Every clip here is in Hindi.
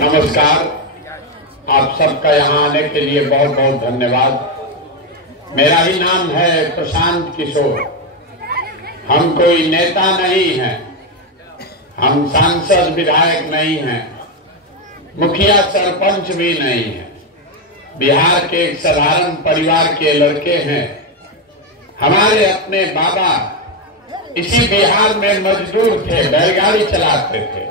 नमस्कार। आप सबका यहाँ आने के लिए बहुत बहुत धन्यवाद। मेरा ही नाम है प्रशांत किशोर। हम कोई नेता नहीं हैं, हम सांसद विधायक नहीं हैं, मुखिया सरपंच भी नहीं हैं। बिहार के एक साधारण परिवार के लड़के हैं। हमारे अपने बाबा इसी बिहार में मजदूर थे, बैलगाड़ी चलाते थे।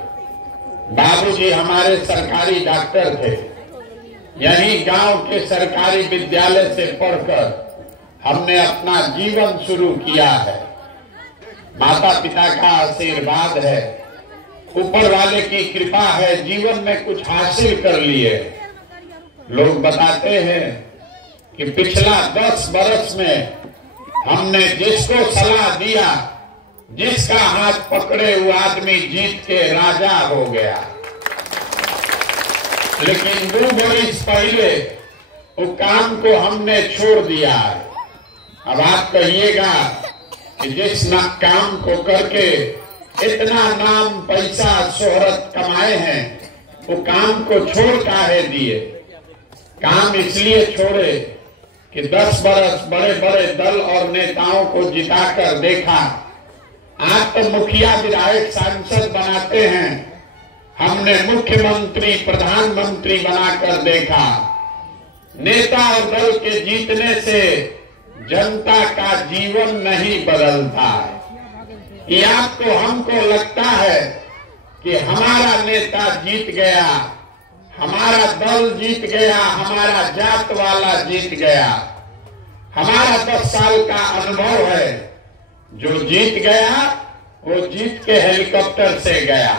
बाबूजी हमारे सरकारी डॉक्टर थे। यही गांव के सरकारी विद्यालय से पढ़कर हमने अपना जीवन शुरू किया है। माता पिता का आशीर्वाद है, ऊपर वाले की कृपा है, जीवन में कुछ हासिल कर लिए। लोग बताते हैं कि पिछला 10 बरस में हमने जिसको सलाह दिया, जिसका हाथ पकड़े वो आदमी जीत के राजा हो गया। लेकिन 2 बरस पहले वो काम को हमने छोड़ दिया है। अब आप कहिएगा कि जिस काम को करके इतना नाम पैसा शोहरत कमाए हैं, वो काम को छोड़ काहे दिए? काम इसलिए छोड़े कि 10 बरस बड़े बड़े दल और नेताओं को जिताकर देखा। आज तो मुखिया विधायक सांसद बनाते हैं, हमने मुख्यमंत्री प्रधानमंत्री बनाकर देखा। नेता और दल के जीतने से जनता का जीवन नहीं बदलता है। ये आपको हमको लगता है कि हमारा नेता जीत गया, हमारा दल जीत गया, हमारा जात वाला जीत गया। हमारा 10 साल का अनुभव है। जो जीत गया वो जीत के हेलीकॉप्टर से गया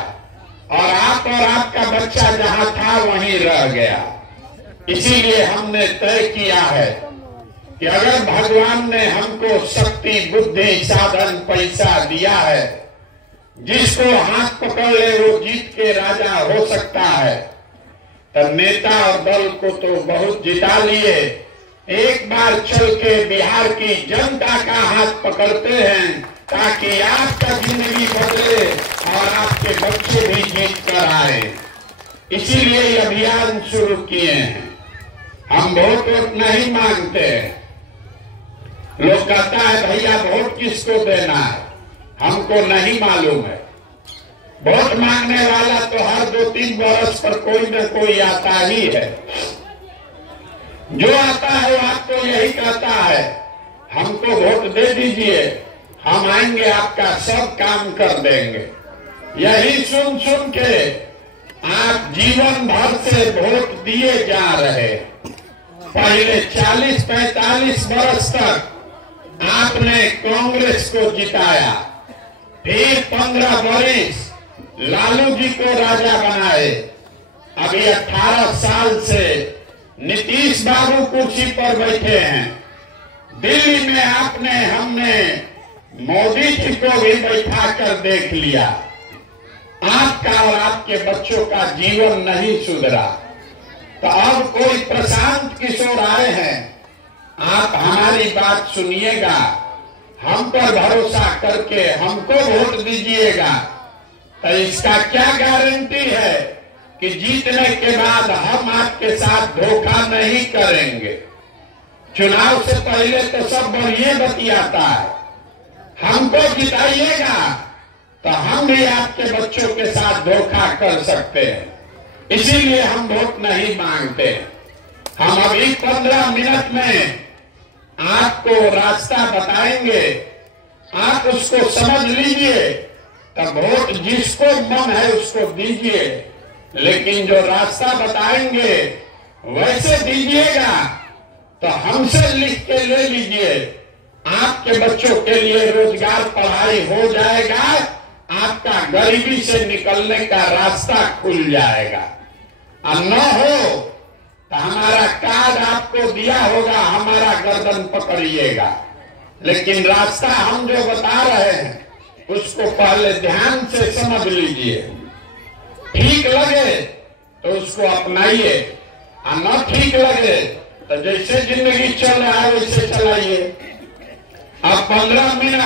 और आपका बच्चा जहां था वहीं रह गया। इसीलिए हमने तय किया है कि अगर भगवान ने हमको शक्ति, बुद्धि, साधन, पैसा दिया है, जिसको हाथ पकड़ ले वो जीत के राजा हो सकता है। तब नेता और दल को तो बहुत जिता लिए, एक बार चल के बिहार की जनता का हाथ पकड़ते हैं ताकि आपका जिंदगी बदले और आपके बच्चे भी जीत कर आए। इसीलिए ये अभियान शुरू किए हैं। हम वोट नहीं मांगते। लोग कहता है भैया वोट किसको देना है, हमको नहीं मालूम है। वोट मांगने वाला तो हर 2-3 बरस पर कोई न कोई आता ही है। जो आता है वो आपको यही कहता है हमको वोट दे दीजिए, हम आएंगे आपका सब काम कर देंगे। यही सुन सुन के आप जीवन भर से वोट दिए जा रहे। पहले 40-45 बरस तक आपने कांग्रेस को जिताया, फिर 15 बरस लालू जी को राजा बनाए। अभी 18 साल से नीतीश बाबू कुर्सी पर बैठे हैं। दिल्ली में हमने मोदी जी को भी बैठा कर देख लिया। आपका और आपके बच्चों का जीवन नहीं सुधरा। तो अब कोई प्रशांत किशोर आए हैं, आप हमारी बात सुनिएगा, हम पर भरोसा करके हमको वोट दीजिएगा। तो इसका क्या गारंटी है कि जीतने के बाद हम आपके साथ धोखा नहीं करेंगे? चुनाव से पहले तो सब बढ़िया बतियाता है, हमको जिताइएगा तो हम भी आपके बच्चों के साथ धोखा कर सकते हैं। इसीलिए हम वोट नहीं मांगते। हम अभी 15 मिनट में आपको रास्ता बताएंगे, आप उसको समझ लीजिए, तब वोट जिसको मन है उसको दीजिए। लेकिन जो रास्ता बताएंगे वैसे दीजिएगा तो हमसे लिख के ले लीजिए। आपके बच्चों के लिए रोजगार, पढ़ाई हो जाएगा, आपका गरीबी से निकलने का रास्ता खुल जाएगा। और न हो तो हमारा कार्ड आपको दिया होगा, हमारा गर्दन पकड़िएगा। लेकिन रास्ता हम जो बता रहे हैं उसको पहले ध्यान से समझ लीजिए। ठीक लगे तो उसको अपनाइए, और न ठीक लगे तो जैसे जिंदगी चल रहा है वैसे चलाइए। अब 15 मिनट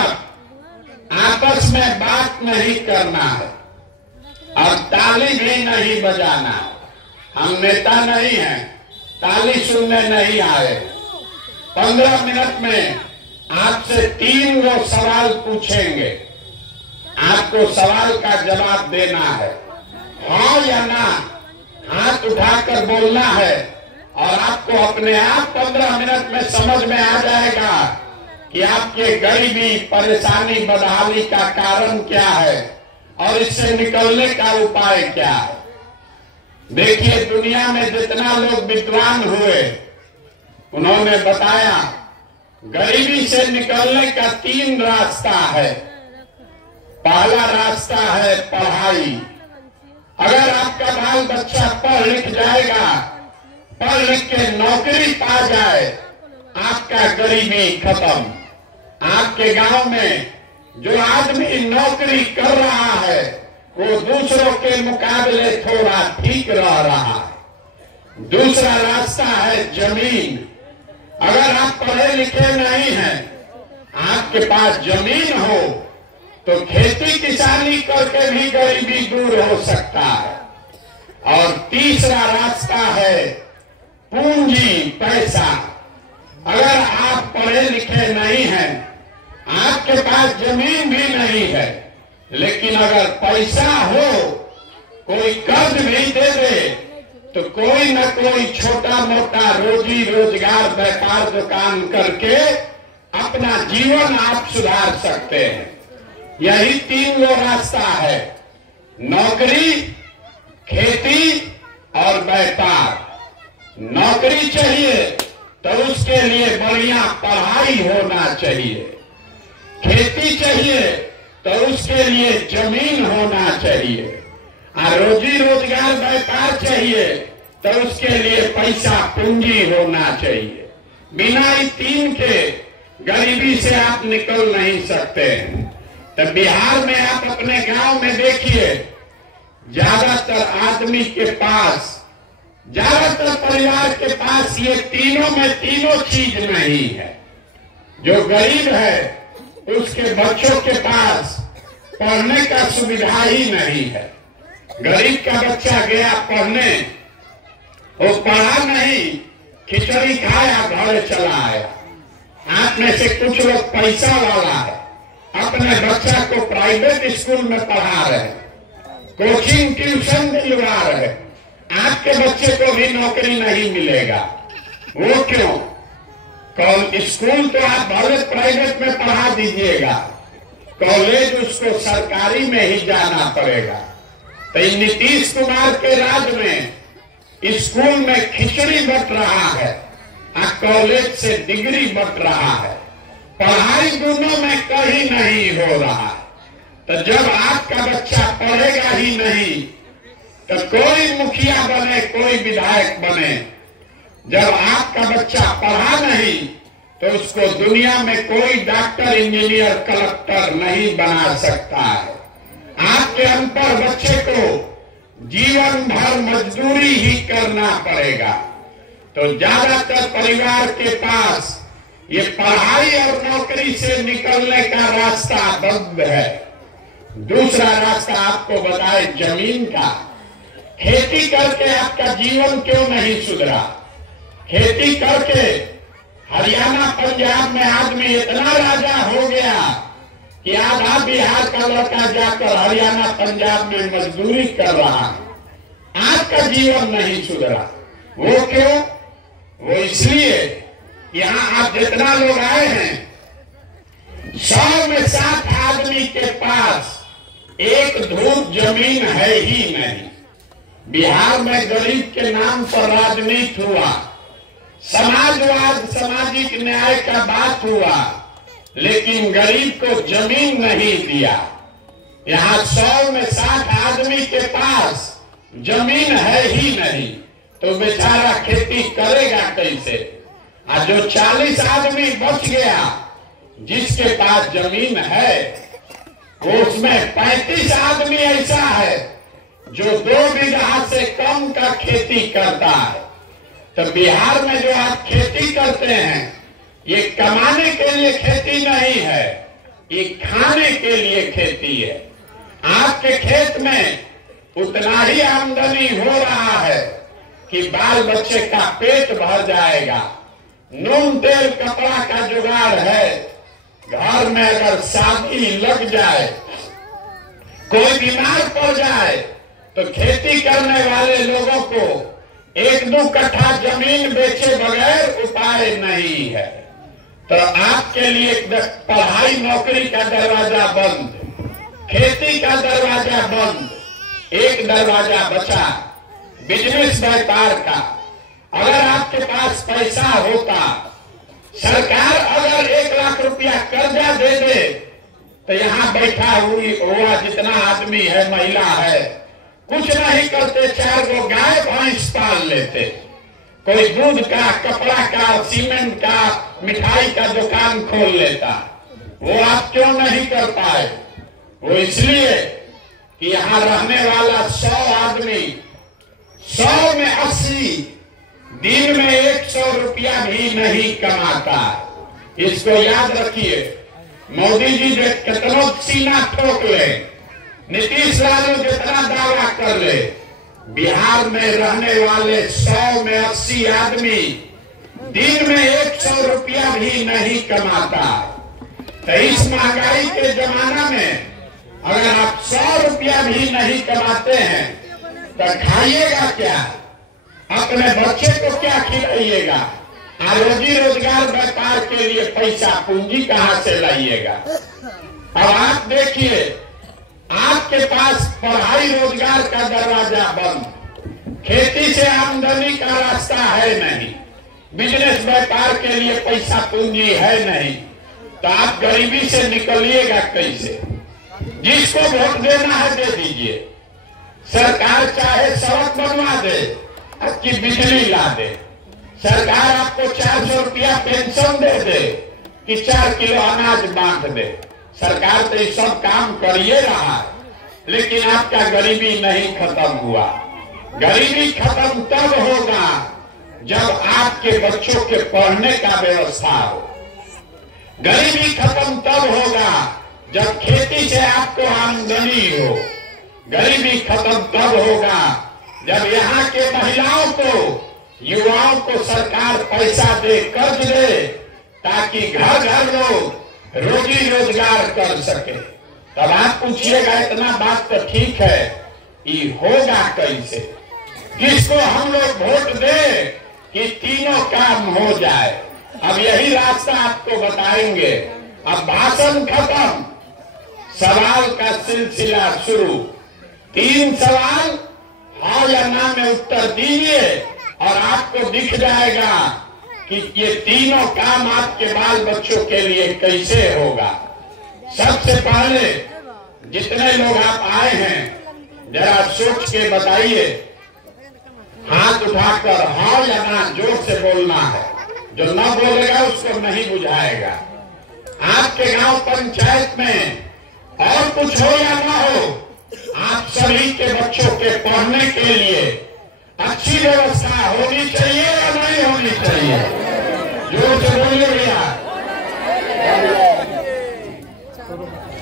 आपस में बात नहीं करना है और ताली भी नहीं बजाना। हम नेता नहीं हैं, ताली सुनने नहीं आए। 15 मिनट में आपसे 3 गो सवाल पूछेंगे, आपको सवाल का जवाब देना है, हाँ या ना, हाथ उठाकर बोलना है। और आपको अपने आप 15 मिनट में समझ में आ जाएगा कि आपके गरीबी, परेशानी, बदहाली का कारण क्या है और इससे निकलने का उपाय क्या है। देखिए, दुनिया में जितना लोग विद्वान हुए, उन्होंने बताया गरीबी से निकलने का 3 रास्ता है। पहला रास्ता है पढ़ाई। अगर आपका बाल बच्चा पढ़ लिख जाएगा, पढ़ लिख के नौकरी पा जाए, आपका गरीबी खत्म। आपके गांव में जो आदमी नौकरी कर रहा है वो दूसरों के मुकाबले थोड़ा ठीक रह रहा है। दूसरा रास्ता है जमीन। अगर आप पढ़े लिखे नहीं हैं, आपके पास जमीन हो तो खेती किसानी करके भी गरीबी दूर हो सकता है। और तीसरा रास्ता है पूंजी, पैसा। अगर आप पढ़े लिखे नहीं हैं, आपके पास जमीन भी नहीं है, लेकिन अगर पैसा हो, कोई कर्ज भी दे दे तो कोई न कोई छोटा मोटा रोजी रोजगार, व्यापार, दुकान करके अपना जीवन आप सुधार सकते हैं। यही 3 गो रास्ता है, नौकरी, खेती और व्यापार। नौकरी चाहिए तो उसके लिए बढ़िया पढ़ाई होना चाहिए। खेती चाहिए तो उसके लिए जमीन होना चाहिए। और रोजी रोजगार, व्यापार चाहिए तो उसके लिए पैसा, पूंजी होना चाहिए। बिना इन 3 के गरीबी से आप निकल नहीं सकते हैं। तो बिहार में आप अपने गांव में देखिए, ज्यादातर आदमी के पास, ज्यादातर परिवार के पास ये तीनों में तीनों चीज नहीं है। जो गरीब है उसके बच्चों के पास पढ़ने का सुविधा ही नहीं है। गरीब का बच्चा गया पढ़ने, वो पढ़ा नहीं, खिचड़ी खाया, घर चला आया। आप में से कुछ लोग पैसा वाला है, अपने बच्चा को प्राइवेट स्कूल में पढ़ा रहे, कोचिंग ट्यूशन दिलवा रहे। आपके बच्चे को भी नौकरी नहीं मिलेगा। वो क्यों? स्कूल तो आप भले प्राइवेट में पढ़ा दीजिएगा, कॉलेज उसको सरकारी में ही जाना पड़ेगा। तो नीतीश कुमार के राज में स्कूल में खिचड़ी बट रहा है और कॉलेज से डिग्री बट रहा है। पढ़ाई दोनों में कहीं नहीं हो रहा। तो जब आपका बच्चा पढ़ेगा ही नहीं तो कोई मुखिया बने, कोई विधायक बने। जब आपका बच्चा पढ़ा नहीं तो उसको दुनिया में कोई डॉक्टर, इंजीनियर, कलेक्टर नहीं बना सकता है। आपके अनपढ़ बच्चे को जीवन भर मजदूरी ही करना पड़ेगा। तो ज्यादातर परिवार के पास ये पढ़ाई और नौकरी से निकलने का रास्ता बंद है। दूसरा रास्ता आपको बताए जमीन का। खेती करके आपका जीवन क्यों नहीं सुधरा? खेती करके हरियाणा, पंजाब में आदमी इतना राजा हो गया कि आधा बिहार का लड़का जाकर हरियाणा, पंजाब में मजदूरी कर रहा है। आपका जीवन नहीं सुधरा। वो क्यों? वो इसलिए यहाँ आप जितना लोग आए हैं, 100 में 7 आदमी के पास एक धूप जमीन है ही नहीं। बिहार में गरीब के नाम पर राजनीति हुआ, समाजवाद, सामाजिक न्याय का बात हुआ, लेकिन गरीब को जमीन नहीं दिया। यहाँ 100 में 7 आदमी के पास जमीन है ही नहीं, तो बेचारा खेती करेगा कैसे? और जो 40 आदमी बच गया जिसके पास जमीन है, उसमें 35 आदमी ऐसा है जो 2 बीघा से कम का खेती करता है। तो बिहार में जो आप खेती करते हैं, ये कमाने के लिए खेती नहीं है, ये खाने के लिए खेती है। आपके खेत में उतना ही आमदनी हो रहा है कि बाल बच्चे का पेट भर जाएगा, नून तेल कपड़ा का जुगाड़ है, घर में अगर शादी लग जाए, कोई बीमार पड़ जाए तो खेती करने वाले लोगों को 1-2 कट्ठा जमीन बेचे बगैर उपाय नहीं है। तो आपके लिए पढ़ाई नौकरी का दरवाजा बंद, खेती का दरवाजा बंद, एक दरवाजा बचा बिजनेस व्यापार का। अगर आपके पास पैसा होता, सरकार अगर 1 लाख रुपया कर्जा दे दे तो यहाँ बैठा हुआ जितना आदमी है, महिला है, कुछ नहीं करते, 4 गो गाय भैंस पाल लेते, कोई दूध का, कपड़ा का, सीमेंट का, मिठाई का दुकान खोल लेता। वो आप क्यों नहीं कर पाए? वो इसलिए कि यहाँ रहने वाला 100 आदमी 100 में 80 दिन में 100 रुपया भी नहीं कमाता। इसको याद रखिए। मोदी जी जो कितना सीना ठोक ले, नीतीश लाल जितना दावा कर ले, बिहार में रहने वाले 100 में 80 आदमी दिन में 100 रुपया भी नहीं कमाता। तो इस महंगाई के जमाना में अगर आप 100 रुपया भी नहीं कमाते हैं तो खाइएगा क्या? अपने बच्चे को क्या खिलाइएगा? रोजी रोजगार व्यापार के लिए पैसा पूंजी कहां से लाइएगा? अब आप देखिए, आपके पास पढ़ाई रोजगार का दरवाजा बंद, खेती से आमदनी का रास्ता है नहीं, बिजनेस व्यापार के लिए पैसा पूंजी है नहीं, तो आप गरीबी से निकलिएगा कैसे? जिसको वोट देना है दे दीजिए। सरकार चाहे सड़क बनवा दे, अच्छी बिजली ला दे, सरकार आपको 400 रुपया पेंशन दे दे कि 4 किलो अनाज बांट दे, सरकार तो ये सब काम करिए रहा है, लेकिन आपका गरीबी नहीं खत्म हुआ। गरीबी खत्म तब होगा जब आपके बच्चों के पढ़ने का व्यवस्था हो। गरीबी खत्म तब होगा जब खेती से आपको आमदनी हो। गरीबी खत्म तब होगा जब यहाँ के महिलाओं को, युवाओं को सरकार पैसा दे, कर्ज दे, ताकि घर घर लोग रोजी रोजगार कर सके। तब आप पूछिएगा इतना बात तो ठीक है, ये होगा कैसे? किसको हम लोग वोट दे कि तीनों काम हो जाए? अब यही रास्ता आपको बताएंगे। अब भाषण खत्म, सवाल का सिलसिला शुरू। 3 सवाल हाँ या ना में उत्तर दीजिए और आपको दिख जाएगा कि ये तीनों काम आपके बाल बच्चों के लिए कैसे होगा। सबसे पहले जितने लोग आप आए हैं जरा सोच के बताइए, हाथ उठाकर हाँ या ना जोर से बोलना है। जो न बोलेगा उसको नहीं बुझाएगा। आपके गांव पंचायत में और कुछ हो या ना हो, आप सभी के बच्चों के पढ़ने के लिए अच्छी व्यवस्था होनी चाहिए या नहीं होनी चाहिए? जोर से बोलिए भैया,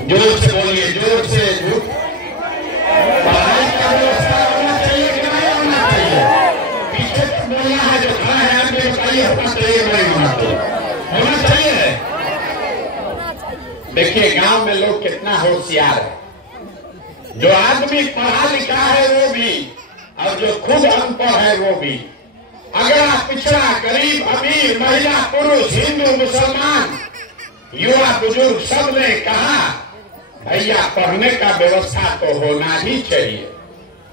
जोर से बोलिए, जोर से। पढ़ाई का व्यवस्था होना चाहिए कि नहीं होना चाहिए? पीछे तक बोलना है, जो खड़ा है आप बताइए होना चाहिए नहीं होना चाहिए? होना चाहिए। देखिए गांव में लोग कितना होशियार है। जो आदमी पढ़ा लिखा है वो भी, और जो खुद अनपढ़ है वो भी। अगर आप पिछड़ा, गरीब, अमीर, महिला, पुरुष, हिंदू, मुसलमान, युवा, बुजुर्ग, सब ने कहा भैया पढ़ने का व्यवस्था तो होना ही चाहिए।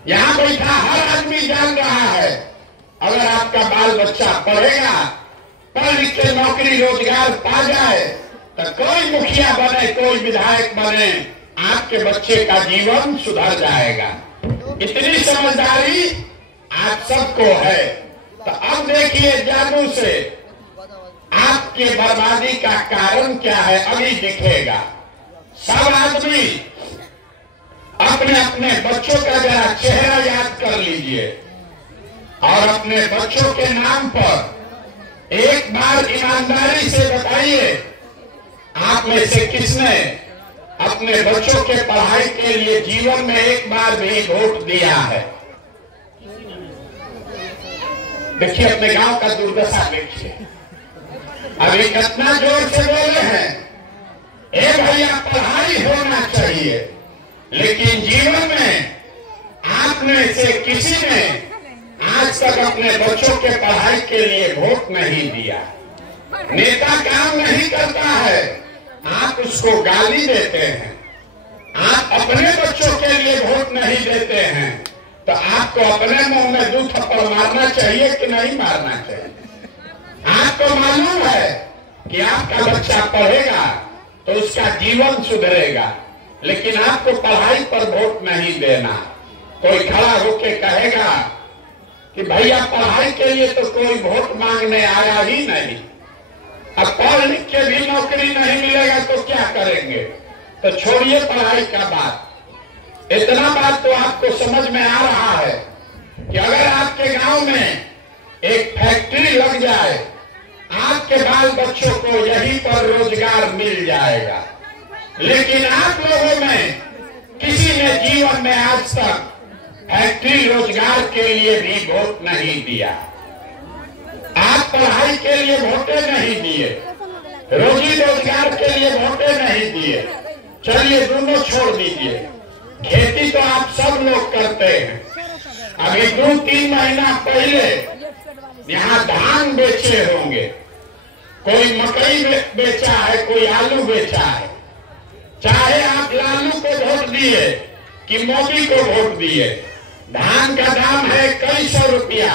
यहाँ बैठा हर आदमी जान रहा है अगर आपका बाल बच्चा पढ़ेगा, पढ़ लिख के नौकरी रोजगार पा जाए तो कोई मुखिया बने, कोई विधायक बने, आपके बच्चे का जीवन सुधर जाएगा। इतनी समझदारी आप सबको है। तो अब देखिए जादू से आपके बर्बादी का कारण क्या है अभी दिखेगा। सब आदमी अपने अपने बच्चों का जरा चेहरा याद कर लीजिए और अपने बच्चों के नाम पर एक बार ईमानदारी से बताइए, आप में से किसने अपने बच्चों के पढ़ाई के लिए जीवन में एक बार भी वोट दिया है? देखिए अपने गांव का दुर्दशा देखिए। अभी कितना जोर से बोले हैं, ए भैया पढ़ाई होना चाहिए, लेकिन जीवन में आप में से किसी ने आज तक अपने बच्चों के पढ़ाई के लिए वोट नहीं दिया। नेता काम नहीं करता है, आप उसको गाली देते हैं। आप अपने बच्चों के लिए वोट नहीं देते हैं, तो आपको अपने मुंह में 2 थप्पड़ मारना चाहिए कि नहीं मारना चाहिए? आपको मालूम है कि आपका बच्चा पढ़ेगा तो उसका जीवन सुधरेगा, लेकिन आपको पढ़ाई पर वोट नहीं देना। कोई खड़ा होके कहेगा कि भैया पढ़ाई के लिए तो कोई वोट मांगने आया ही नहीं, अब पढ़ लिख के भी नौकरी नहीं मिलेगा तो क्या करेंगे? तो छोड़िए पढ़ाई का बात। इतना बात तो आपको समझ में आ रहा है कि अगर आपके गांव में एक फैक्ट्री लग जाए, आपके बाल बच्चों को यहीं पर रोजगार मिल जाएगा। लेकिन आप लोगों में किसी ने जीवन में आज तक फैक्ट्री रोजगार के लिए भी वोट नहीं दिया। आप पढ़ाई के लिए वोटे नहीं दिए, रोजी रोजगार के लिए वोटे नहीं दिए। चलिए दोनों छोड़ दीजिए, खेती तो आप सब लोग करते हैं। अभी 2-3 महीना पहले यहाँ धान बेचे होंगे, कोई मकई बेचा है, कोई आलू बेचा है। चाहे आप लालू को वोट दिए कि मोदी को वोट दिए, धान का दाम है कई सौ रुपया,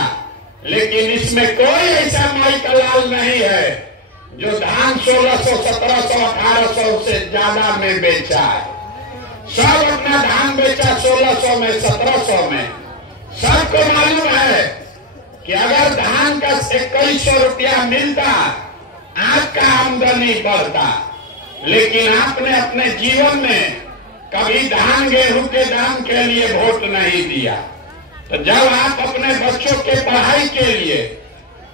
लेकिन इसमें कोई ऐसा माई का लाल नहीं है जो धान 1600, 1700, 1800 से ज्यादा में बेचा है। सब अपना धान बेचा 1600 में, 1700 में। सबको मालूम है कि अगर धान का 2100 रुपया मिलता, आपका आमदनी बढ़ता, लेकिन आपने अपने जीवन में कभी धान गेहूं के दाम के लिए वोट नहीं दिया। तो जब आप अपने बच्चों के पढ़ाई के लिए,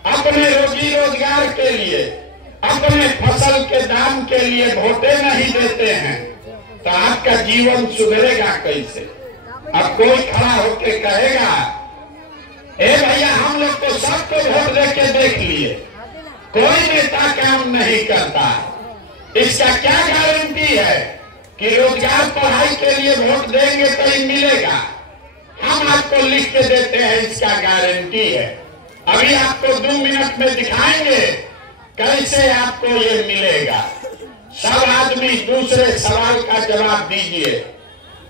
अपने रोजी रोजगार के लिए, अपने फसल के दाम के लिए वोटे नहीं देते हैं, तो आपका जीवन सुधरेगा कैसे? अब कोई खड़ा होके कहेगा, ए भैया हम लोग तो सबको वोट देके देख लिए, कोई नेता काम नहीं करता, इसका क्या गारंटी है कि रोजगार पढ़ाई के लिए वोट देंगे तो ही मिलेगा? हम आपको लिख के देते हैं, इसका गारंटी है। अभी आपको 2 मिनट में दिखाएंगे कैसे आपको ये मिलेगा। सब आदमी दूसरे सवाल का जवाब दीजिए,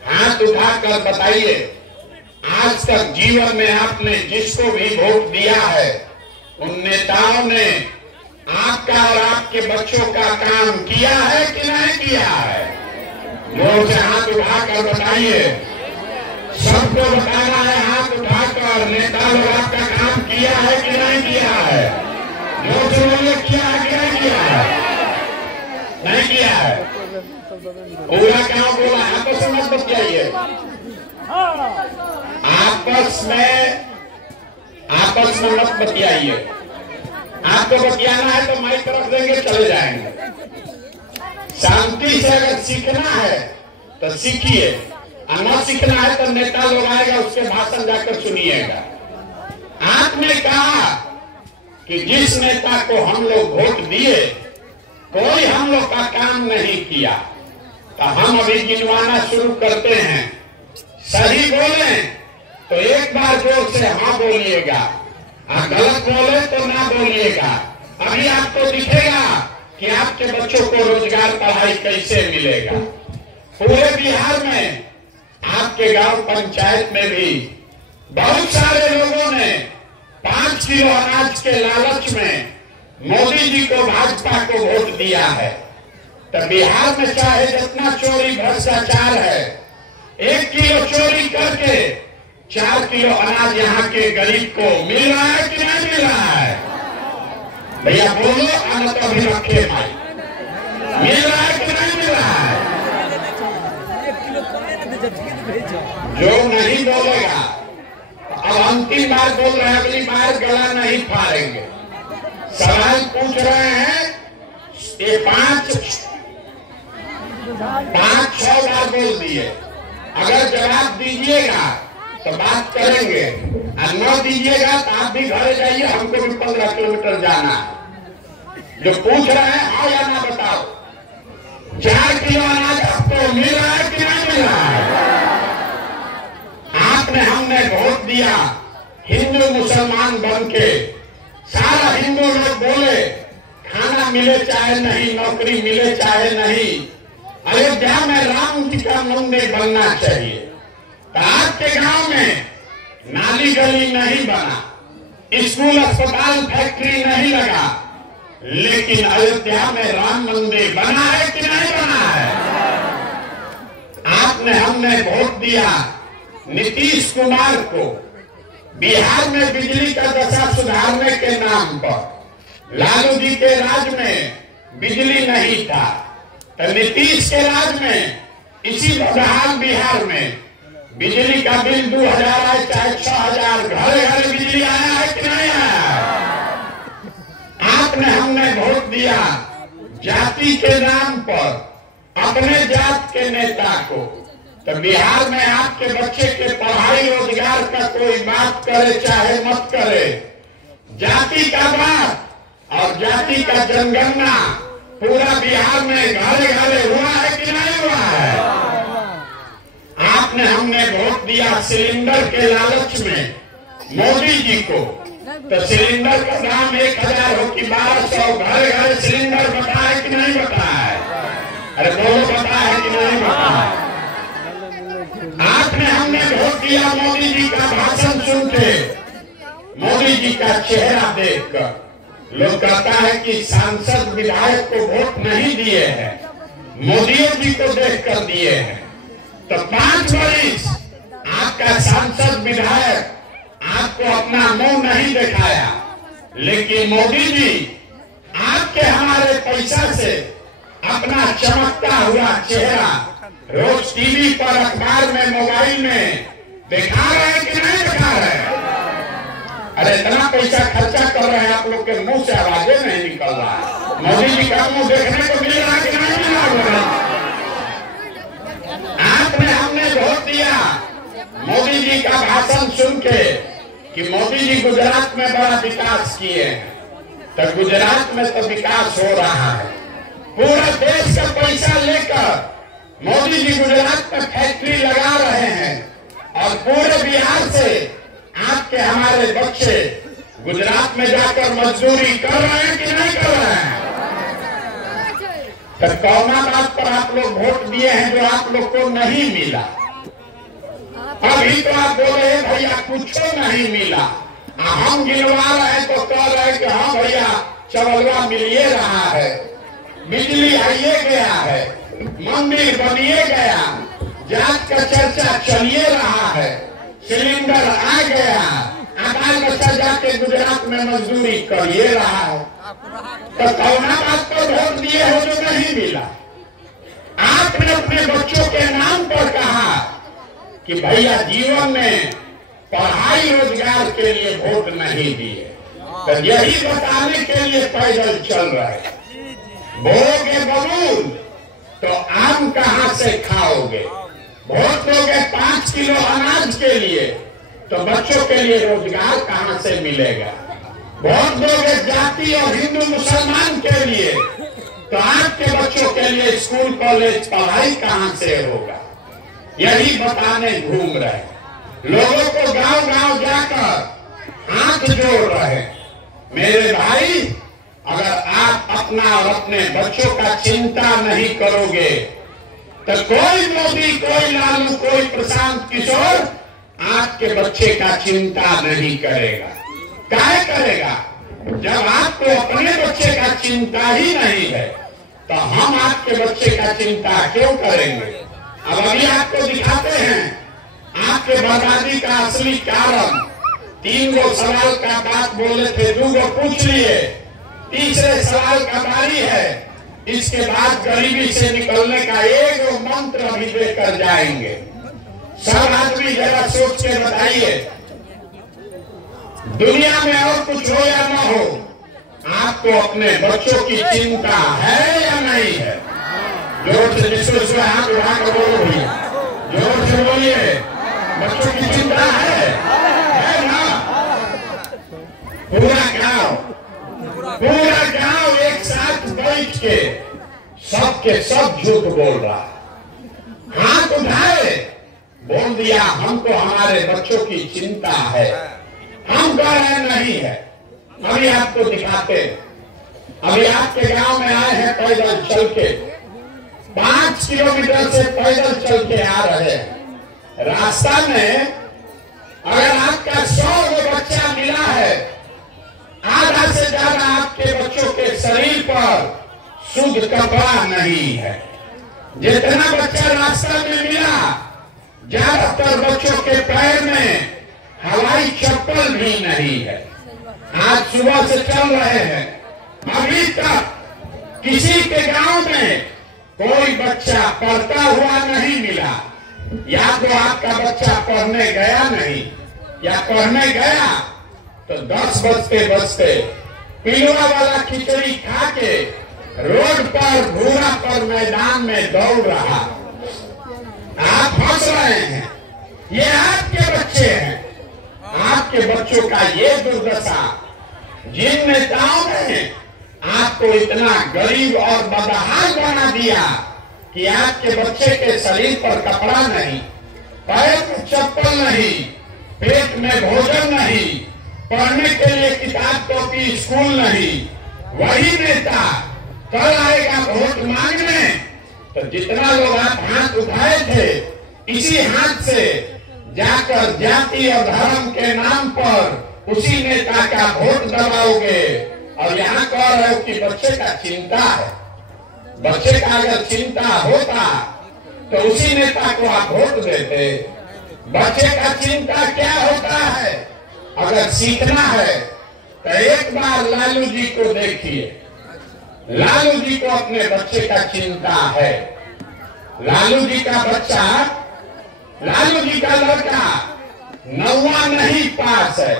हाथ उठाकर बताइए, आज तक जीवन में आपने जिसको भी वोट दिया है, उन नेताओं ने आपका और आपके बच्चों का काम किया है कि नहीं किया है? जोर से हाथ उठाकर बताइए, सबको बताना है हाथ उठाकर, नेता लोग आपका काम किया है कि नहीं किया है? जोर से बोलिए, किया है कि नहीं किया है? नहीं किया है। पूरा गाँव बोला, आपस में मत बतियाइए, आपस में मत बतियाइए। आपको बतियाना है तो माइक रख देंगे, चले जाएंगे। शांति से अगर सीखना है तो सीखिए, और न सीखना है तो नेता लोग आएगा, उसके भाषण जाकर सुनिएगा। आपने कहा कि जिस नेता को हम लोग वोट दिए, कोई हम लोग का काम नहीं किया, तो हम अभी गिनवाना शुरू करते हैं। सही बोले तो एक बार जोर से हाँ बोलिएगा, गलत बोले तो ना बोलिएगा। अभी आपको दिखेगा कि आपके बच्चों को रोजगार पढ़ाई कैसे मिलेगा। पूरे बिहार में आपके गांव पंचायत में भी बहुत सारे लोगों ने 5 किलो अनाज के लालच में मोदी जी को, भाजपा को वोट दिया है। तो बिहार में चाहे जितना चोरी भ्रष्टाचार है, 1 किलो चोरी करके 4 किलो अनाज यहाँ के गरीब को मिल रहा है कि नहीं मिल रहा है? भैया बोलो, अन्न तो भी रखे भाई, मिल रहा है कि नहीं मिल रहा है? जो नहीं बोलेगा, अब अंतिम बार बोल रहे हैं, अगली बार गला नहीं फाड़ेंगे। सवाल पूछ रहे हैं, ये 5-6 बार बोल दिए, अगर जवाब दीजिएगा तो बात करेंगे, और न दीजिएगा तो आप भी घर जाइए, हमको भी 15 किलोमीटर जाना है। जो पूछ रहे हैं हाँ या ना बताओ, 4 किलो अनाज आपको मिल रहा है कि नहीं मिल रहा है? आपने हमने वोट दिया हिंदू मुसलमान बन के, सारा हिंदू लोग बोले खाना मिले चाहे नहीं, नौकरी मिले चाहे नहीं, अयोध्या में राम जी का मंदिर बनना चाहिए। तो आपके गांव में नाली गली नहीं बना, स्कूल अस्पताल फैक्ट्री नहीं लगा, लेकिन अयोध्या में राम मंदिर बना है कि नहीं बना है? आपने हमने वोट दिया नीतीश कुमार को, बिहार में बिजली का दशा सुधारने के नाम पर। लालू जी के राज में बिजली नहीं था, तो नीतीश के राज में इसी बदहाल बिहार में बिजली का बिल 2000 आए चाहे 6000, घरे घरे बिजली आया है कि नहीं आया? आपने हमने वोट दिया जाति के नाम पर अपने जात के नेता को, तो बिहार में आपके बच्चे के पढ़ाई रोजगार का कोई बात करे चाहे मत करे, जाति का बात और जाति का जनगणना पूरा बिहार में घरे घरे हुआ है कि नहीं हुआ है? आपने हमने वोट दिया सिलेंडर के लालच में मोदी जी को, तो सिलेंडर का दाम 1000 हो कि 1200, घरे घरे सिलेंडर बता है कि नहीं बता है? अरे बोलो बता है कि नहीं बता है? आपने हमने वोट दिया मोदी जी का भाषण सुन के, मोदी जी का चेहरा देखकर। लोग कहता है कि सांसद विधायक को वोट नहीं दिए हैं, मोदी जी को देखकर दिए हैं। तो 5 वर्ष आपका सांसद विधायक आपको अपना मुंह नहीं दिखाया, लेकिन मोदी जी आपके हमारे पैसा से अपना चमकता हुआ चेहरा रोज टीवी पर, अखबार में, मोबाइल में दिखा रहे हैं कि नहीं दिखा रहे हैं? अरे इतना पैसा खर्चा कर रहे हैं, आप लोग के मुंह से आवाजें नहीं निकल रहा है। मोदी जी का मुंह देखने को मिल रहा कि नहीं मिल रहा? आपने हमने वोट दिया मोदी जी का भाषण सुन के कि मोदी जी गुजरात में बड़ा विकास किए हैं, तो गुजरात में तो विकास हो रहा है। पूरा देश का पैसा लेकर मोदी जी गुजरात में फैक्ट्री लगा रहे हैं, और पूरे बिहार से आपके हमारे बच्चे गुजरात में जाकर मजदूरी कर रहे हैं कि नहीं कर रहे हैं? तो कौना बात पर आप लोग वोट दिए हैं जो आप लोग को नहीं मिला? अभी तो आप बोले भैया कुछ नहीं मिला, हम गिनवा रहे हैं तो कह रहे हैं कि हाँ भैया चवलवा मिलिए रहा है, बिजली आइए गया है, मंदिर बनिए गया, जात का चर्चा चलिए रहा है, सिलेंडर आ गया, आधार बच्चा जाके गुजरात में मजदूरी करिए रहा है। तो कौना बात पर वोट दिए हो जो नहीं मिला? आपने अपने बच्चों के नाम पर कहा कि भैया जीवन में पढ़ाई रोजगार के लिए वोट नहीं दिए, तो यही बताने के लिए पैदल चल रहे। बोगे बबूल तो आम कहां से खाओगे? वोट दोगे 5 किलो अनाज के लिए, तो बच्चों के लिए रोजगार कहां से मिलेगा? वोट दोगे जाति और हिंदू मुसलमान के लिए, तो आपके बच्चों के लिए स्कूल कॉलेज पढ़ाई कहां से होगा? यही बताने घूम रहे, लोगों को गांव गांव जाकर हाथ जोड़ रहे। मेरे भाई, अगर आप अपना और अपने बच्चों का चिंता नहीं करोगे तो कोई मोदी, कोई लालू, कोई प्रशांत किशोर आपके बच्चे का चिंता नहीं करेगा। क्या करेगा? जब आपको अपने बच्चे का चिंता ही नहीं है तो हम आपके बच्चे का चिंता क्यों करेंगे? अब अभी आपको दिखाते हैं आपके बर्बादी का असली कारण। 3 गो सवाल का बात बोले थे, 2 गो पूछ लिए, तीसरे सवाल का बारी है। इसके बाद गरीबी से निकलने का एक मंत्र भी देकर जाएंगे। सब आदमी जरा सोच के बताइए, दुनिया में और कुछ हो या ना हो, आपको अपने बच्चों की चिंता है या नहीं है? जोर से जिसको हाथ उठा कर बोलो भैया, जोर से बोलिए। बच्चों की चिंता है ना? पूरा गांव एक साथ बैठ के सबके सब झूठ बोल रहा, हाथ उठाए बोल दिया हमको हमारे बच्चों की चिंता है, हम कह रहे नहीं है। अभी आपको दिखाते, अभी आपके गांव में आए हैं पैदल चल के, 5 किलोमीटर से पैदल चल के आ रहे हैं। रास्ता में अगर आपका 100 बच्चा मिला है, आधा से ज्यादा आपके बच्चों के शरीर पर शुद्ध कपड़ा नहीं है। जितना बच्चा रास्ता में मिला, ज्यादातर बच्चों के पैर में हवाई चप्पल भी नहीं है। आज सुबह से चल रहे हैं, अभी तक किसी के गांव में कोई बच्चा पढ़ता हुआ नहीं मिला। या तो आपका बच्चा पढ़ने गया नहीं, या पढ़ने गया तो 10 बजते पिलवा वाला खिचड़ी खा के रोड पर घूरा पर मैदान में दौड़ रहा। आप हंस रहे हैं, ये आपके बच्चे हैं। आपके बच्चों का ये दुर्दशा, जिन नेताओं ने आपको इतना गरीब और बदहाल बना दिया कि आपके बच्चे के शरीर पर कपड़ा नहीं, पैर में चप्पल नहीं, पेट में भोजन नहीं, पढ़ने के लिए किताब कॉपी स्कूल नहीं, वही नेता कल आएगा वोट मांगने तो जितना लोग आप हाथ उठाए थे, इसी हाथ से जाकर जाति और धर्म के नाम पर उसी नेता का वोट दबाओगे। और यहाँ कह रहे हो कि बच्चे का चिंता है। बच्चे का अगर चिंता होता तो उसी नेता को आप वोट देते। बच्चे का चिंता क्या होता है? अगर सीखना है तो एक बार लालू जी को देखिए। लालू जी को अपने बच्चे का चिंता है। लालू जी का बच्चा, लालू जी का लड़का 9वां नहीं पास है,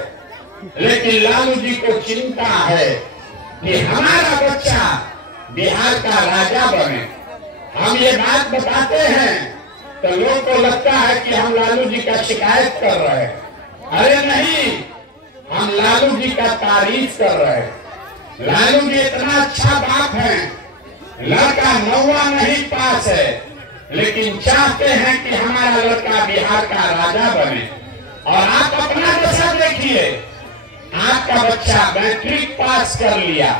लेकिन लालू जी को चिंता है कि हमारा बच्चा बिहार का राजा बने। हम ये बात बताते हैं तो लोग को लगता है कि हम लालू जी का शिकायत कर रहे हैं। अरे नहीं, हम लालू जी का तारीफ कर रहे हैं। लालू जी इतना अच्छा बाप है, लड़का 9वां नहीं पास है, लेकिन चाहते हैं कि हमारा लड़का बिहार का राजा बने। और आप अपना दशा देखिए, आपका बच्चा मैट्रिक पास कर लिया,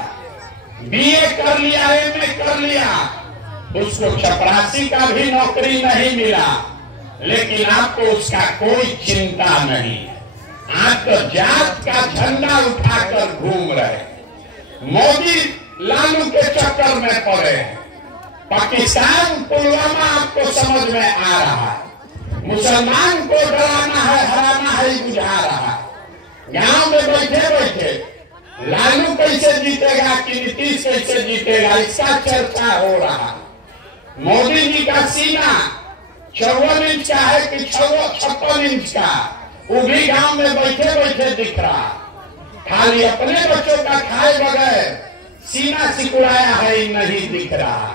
बीए कर लिया, एमए कर लिया, उसको चपरासी का भी नौकरी नहीं मिला, लेकिन आपको उसका कोई चिंता नहीं। आप तो जात का झंडा उठाकर घूम रहे। मोदी लालू के चक्कर में पड़े हैं। पाकिस्तान पुलवामा आपको समझ में आ रहा है। मुसलमान को डराना है, हराना है, बुझा रहा है। गांव में बैठे बैठे लालू कैसे जीतेगा कि नीतीश कैसे जीतेगा, इसका चर्चा हो रहा। मोदी जी का सीना 54 इंच का है कि 56 इंच का, वो भी गांव में बैठे बैठे दिख रहा। खाली अपने बच्चों का खाए बगैर सीना सिकुड़ाया है नहीं दिख रहा।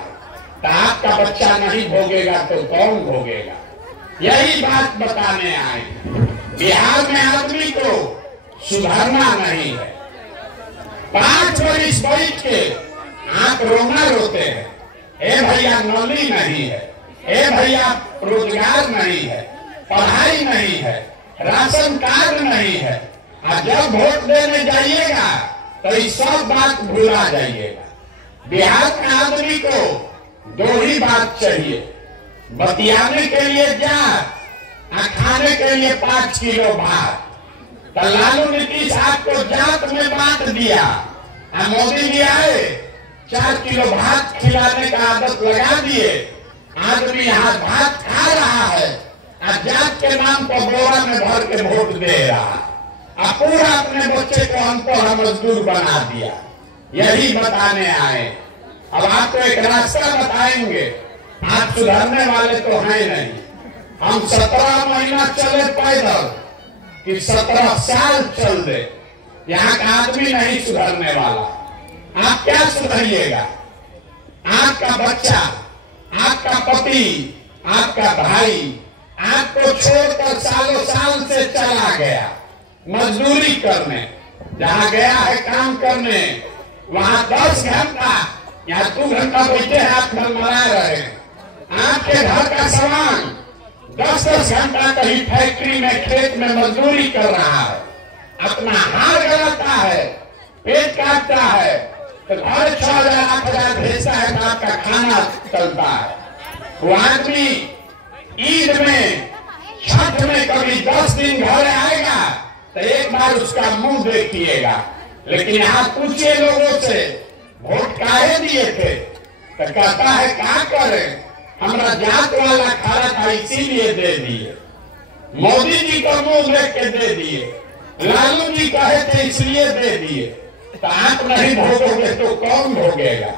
तो आपका बच्चा नहीं भोगेगा तो कौन भोगेगा? यही बात बताने आए। बिहार में आदमी को सुधरना नहीं है। 5 वर्ष बैठ के आप रोना रोते हैं, ए भैया नौकरी नहीं है, ए भैया रोजगार नहीं है, पढ़ाई नहीं है, राशन कार्ड नहीं है। और जब वोट देने जाइएगा तो इस सब बात भूला जाइएगा। बिहार के आदमी को 2 ही बात चाहिए, बतियाने के लिए जात, खाने के लिए 5 किलो भात। तो लालू नीतीश आपको जात में बांट दिया, मोदी जी आए 4 किलो भात खिलाने का आदत लगा दिए। आदमी यहाँ भात खा रहा है और जात के नाम पर बोरा में भर के वोट दे रहा, और पूरा अपने बच्चे को अनपढ़ मजदूर बना दिया। यही बताने आए। अब आपको एक रास्ता बताएंगे। आप सुधरने वाले तो हैं नहीं। हम 17 महीना चले पैदल कि 17 साल चल दे, यहाँ का आदमी नहीं सुधरने वाला। आप क्या सुधरिएगा? आपका बच्चा, आपका पति, आपका भाई, आपको छोड़कर सालों साल से चला गया मजदूरी करने, जहां गया है काम करने, वहां 10 घंटा या 2 घंटा बैठे हैं, आप घर मना रहे हैं। आपके घर का सामान 10-10 घंटा कहीं फैक्ट्री में, खेत में मजदूरी कर रहा है, अपना हार गलाता है, पेट काटता है, तो घर 6,000-8,000 भेजता है, तो आपका खाना चलता है। वो आदमी ईद में, छठ में कभी 10 दिन घर आएगा तो एक बार उसका मुंह देखिएगा। लेकिन यहाँ पूछिए लोगों से, वोट काहे दिए थे, तो कहता है क्या करें, हमारा जात वाला खारा था इसीलिए दे दिए, मोदी जी को मुंह देख के दे दिए, लालू जी कहे थे इसलिए दे दिए। तो आप नहीं भोगोगे तो कौन भोगेगा?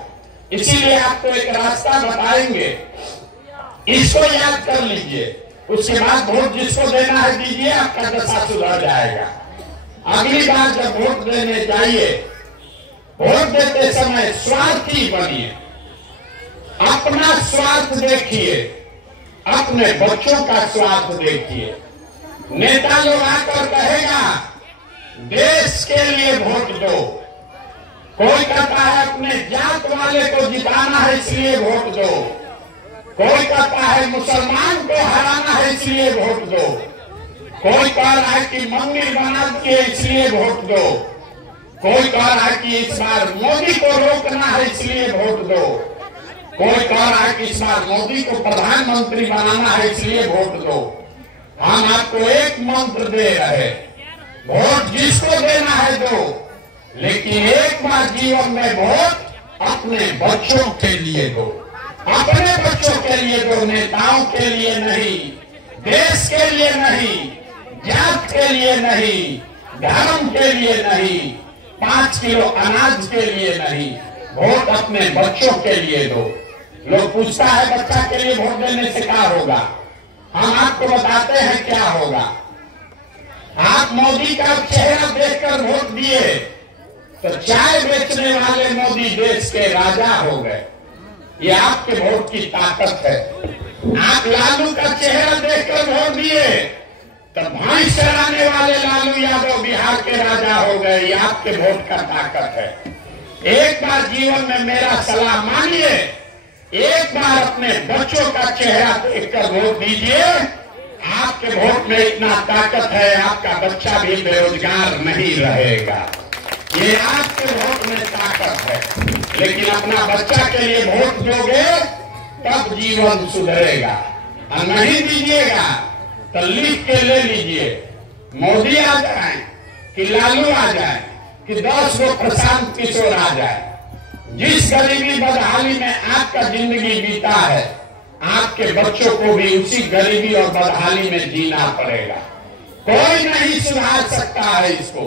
इसीलिए आपको एक रास्ता बताएंगे, इसको याद कर लीजिए, उसके बाद वोट जिसको देना है दीजिए, आपका दशा सुधर जाएगा। अगली बार जब वोट देने जाइए, वोट देते समय स्वार्थी बनिए, अपना स्वार्थ देखिए, अपने बच्चों का स्वार्थ देखिए। नेता लोग आकर कहेगा देश के लिए वोट दो, कोई कहता है अपने जात वाले को जिताना है इसलिए वोट दो, कोई कहता है मुसलमान को हराना है इसलिए वोट दो, कोई कह रहा है कि मंदिर बना के इसलिए वोट दो, कोई कह रहा है कि इस बार मोदी को रोकना है इसलिए वोट दो, कोई कह रहा है कि इस बार मोदी को प्रधानमंत्री बनाना है इसलिए वोट दो। हम आपको एक मंत्र दे रहे, वोट जिसको देना है दो, लेकिन एक बार जीवन में वोट अपने बच्चों के लिए दो, अपने बच्चों के लिए दो, नेताओं के लिए नहीं, देश के लिए नहीं, जात के लिए नहीं, धर्म के लिए नहीं, 5 किलो अनाज के लिए नहीं, वोट अपने बच्चों के लिए दो। लोग पूछता है बच्चा के लिए वोट देने से क्या होगा, हम आपको बताते हैं क्या होगा। आप मोदी का चेहरा देखकर वोट दिए तो चाय बेचने वाले मोदी देश के राजा हो गए, ये आपके वोट की ताकत है। आप लालू का चेहरा देखकर वोट दिए तो भैंस चराने वाले लालू यादव बिहार के राजा हो गए, ये आपके वोट का ताकत है। एक बार जीवन में मेरा सलाह मानिए, एक बार अपने बच्चों का चेहरा देखकर वोट दीजिए, आपके वोट में इतना ताकत है, आपका बच्चा भी बेरोजगार नहीं रहेगा, ये आपके वोट में ताकत है। लेकिन अपना बच्चा के लिए वोट दोगे तब जीवन सुधरेगा, और नहीं दीजिएगा तो लिख के ले लीजिए, मोदी आ जाए कि लालू आ जाए कि 10 गो प्रशांत किशोर आ जाए, जिस गरीबी बदहाली में आपका जिंदगी बीता है, आपके बच्चों को भी उसी गरीबी और बदहाली में जीना पड़ेगा। कोई नहीं सुधार सकता है इसको,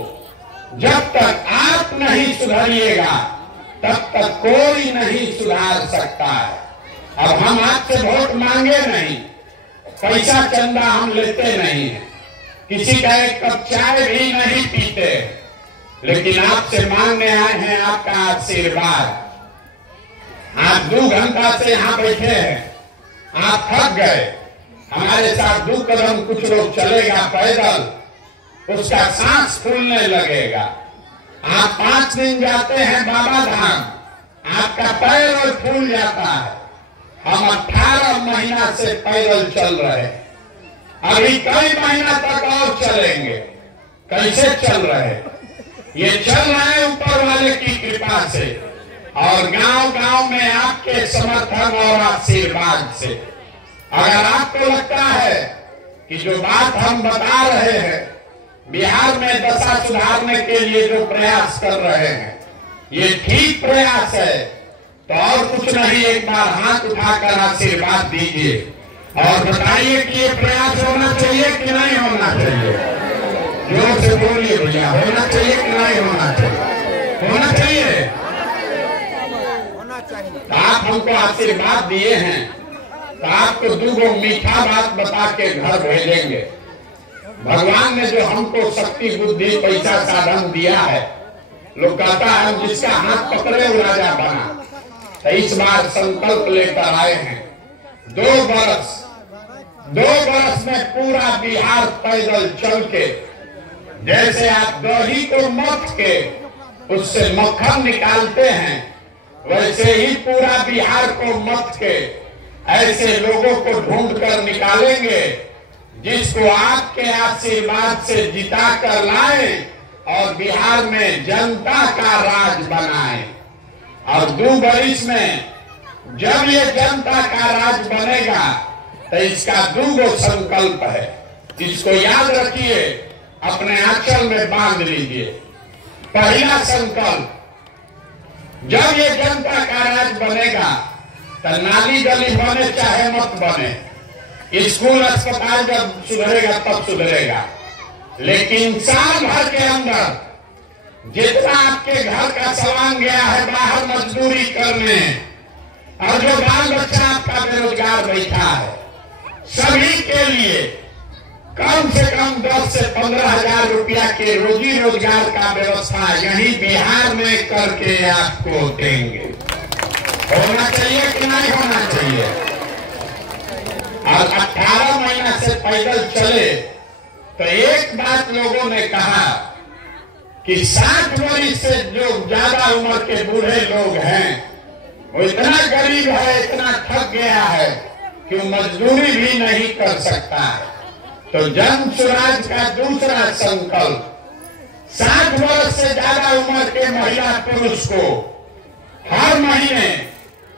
जब तक आप नहीं सुधरिएगा तब तक कोई नहीं सुधार सकता है। अब हम आपसे वोट मांगे नहीं, पैसा चंदा हम लेते नहीं है, किसी का एक कप चाय भी नहीं पीते, लेकिन आपसे मांगने आए हैं आपका आशीर्वाद। आप 2 घंटा से यहाँ बैठे हैं, आप थक गए, हमारे साथ 2 कदम कुछ लोग चलेगा पैदल, उसका सांस फूलने लगेगा। आप 5 दिन जाते हैं बाबा धाम, आपका पैर और फूल जाता है। हम 18 महीना से पैदल चल रहे हैं, अभी कई महीना तक और चलेंगे। कैसे चल रहे हैं? ये चल रहे हैं ऊपर वाले की कृपा से और गांव-गांव में आपके समर्थन और आशीर्वाद से। अगर आपको लगता है कि जो बात हम बता रहे हैं, बिहार में दशा सुधारने के लिए जो प्रयास कर रहे हैं, ये ठीक प्रयास है, तो और कुछ नहीं, एक बार हाथ उठाकर आशीर्वाद दीजिए और बताइए कि ये प्रयास होना चाहिए कि नहीं होना चाहिए। जोर से बोलिए भैया, होना चाहिए कि नहीं होना चाहिए? होना चाहिए। तो आप हमको आशीर्वाद दिए हैं, तो आपको 2 मीठा बात बता के घर भेजेंगे। भगवान ने जो हमको शक्ति, बुद्धि, पैसा, साधन दिया है, लोग कहता है जिसका हाथ पकड़े वो राजा बना। तो इस बार संकल्प लेकर आए हैं, 2 वर्ष 2 बरस में पूरा बिहार पैदल चल के, जैसे आप दही को मथ के उससे मक्खन निकालते हैं, वैसे ही पूरा बिहार को मथ के ऐसे लोगों को ढूंढ कर निकालेंगे जिसको आपके आशीर्वाद से जिता कर लाए और बिहार में जनता का राज बनाए। और 2 बरिस में जब ये जनता का राज बनेगा तो इसका 2 संकल्प है, इसको याद रखिए, अपने आंचल में बांध लीजिए। पहला संकल्प, जब ये जनता का राज बनेगा तो नाली गली बने चाहे मत बने, स्कूल अस्पताल जब सुधरेगा तब सुधरेगा, लेकिन साल भर के अंदर जितना आपके घर का सामान गया है बाहर मजदूरी करने और जो बाल बच्चा आपका बेरोजगार बैठा है, सभी के लिए कम से कम 10 से 15 हजार रुपया के रोजी रोजगार का व्यवस्था यही बिहार में करके आपको देंगे। होना चाहिए कि नहीं होना चाहिए? और 18 महीना से पैदल चले तो एक बात लोगों ने कहा कि 60 वर्ष से जो ज्यादा उम्र के बूढ़े लोग हैं वो इतना गरीब है, इतना थक गया है कि वो मजदूरी भी नहीं कर सकता। तो जन स्वराज का दूसरा संकल्प, 60 वर्ष से ज्यादा उम्र के महिला पुरुष को हर महीने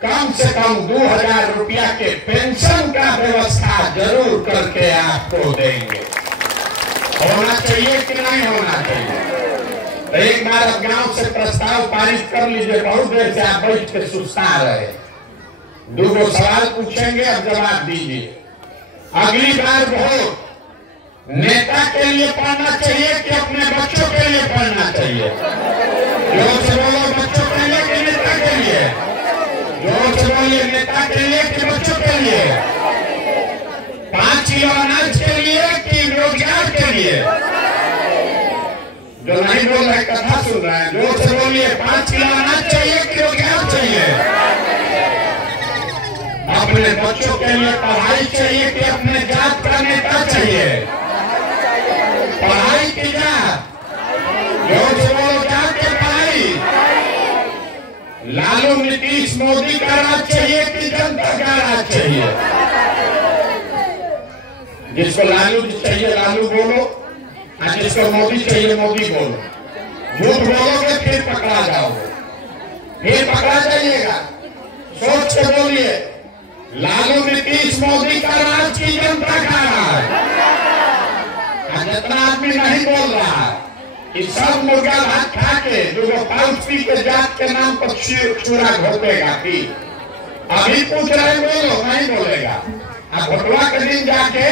कम से कम 2000 रुपया के पेंशन का व्यवस्था जरूर करके आपको देंगे। होना चाहिए कि नहीं होना चाहिए? तो एक बार अब गांव से प्रस्ताव पारित कर लीजिए। बहुत देर से आप बैठ के सुस्ता रहे। 2 सवाल पूछेंगे, अब जवाब दीजिए। अगली बार वोट नेता के लिए पढ़ना चाहिए कि अपने बच्चों के लिए पढ़ना चाहिए? जोर से बोलो, बच्चों के लिए कि नेता के लिए? जोर से बोलिए, नेता के लिए कि बच्चों के लिए? 5 किलो अनाज के लिए कि रोजगार के लिए? जो नहीं बोल रहे कथा सुन रहे हैं, जोर से बोलिए, 5 किलो अनाज चाहिए कि रोजगार चाहिए? अपने बच्चों के लिए पढ़ाई चाहिए कि अपने जात का नेता चाहिए? पढ़ाई की जात, जोर से बोलो, जात की पढ़ाई। लालू नीतीश मोदी का राज चाहिए कि जनता का राज चाहिए? जिसको लालू चाहिए लालू बोलो, और जिसको मोदी चाहिए मोदी बोलो। झूठ बोलोगे फिर पकड़ा जाओगे, फिर पकड़ा जाइएगा। सोच के बोलिए, लालू नीतीश मोदी का राज की जनता का राज? जितना आदमी नहीं बोल रहा है कि सब मुर्गा भात खा के जो पाउच पी के जात के नाम पर चूरा घोपेगा। अभी पूछ रहे बोलो, नहीं बोलेगा। अब भोटवा के दिन जाके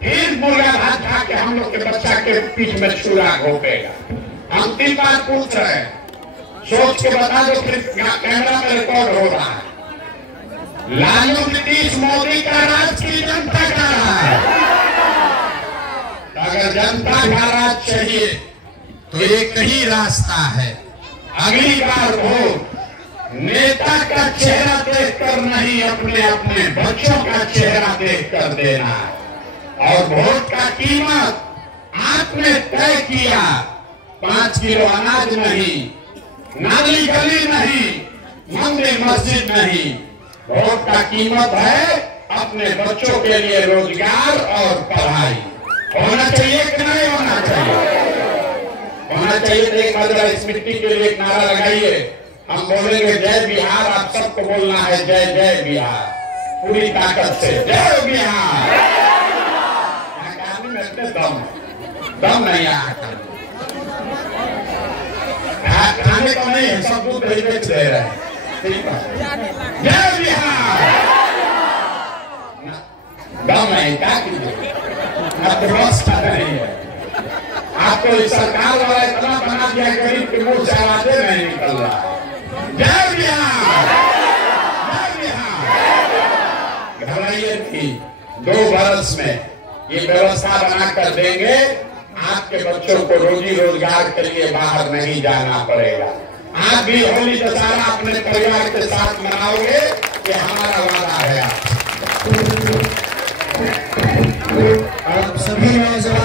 फिर मुर्गा भात खा के हम लोग के बच्चा के पीठ में चूरा घोपेगा। अंतिम बात पूछ रहे हैं, सोच के बता दो, फिर कैमरा में रिकॉर्ड हो रहा है। लालू नीतीश मोदी का राज की जनता का राज? अगर जनता का राज चाहिए तो एक ही रास्ता है, अगली बार वोट नेता का चेहरा देखकर नहीं, अपने अपने बच्चों का चेहरा देखकर देना है। और वोट का कीमत आपने तय किया, 5 किलो अनाज नहीं, नाली गली नहीं, मंदिर मस्जिद नहीं। वोट का कीमत है अपने बच्चों के लिए रोजगार और पढ़ाई। होना चाहिए कि नहीं होना चाहिए? होना चाहिए। तो एक बार इस मिट्टी के लिए एक नारा लगाइए। हम बोलेंगे जय बिहार, आप सबको बोलना है जय जय बिहार, पूरी ताकत से जय बिहार। दम नहीं आता, खाने को नहीं है, सब दूध दही बेच दे रहे हैं। जय बिहार, दम नहीं, क्या कीजिए? आपको व्यवस्था नहीं है। आपको इस सरकार वाला इतना बना दिया, गरीब के मुंह से आवाजें नहीं निकल रहा। जय बिहार, जय बिहार। घबराइए थी, 2 बरस में ये व्यवस्था बनाकर देंगे। आपके बच्चों को रोजी रोजगार के लिए बाहर नहीं जाना पड़ेगा। आप भी होली दशहरा अपने परिवार के साथ मनाओगे, ये हमारा वादा है। आप सभी नौजवान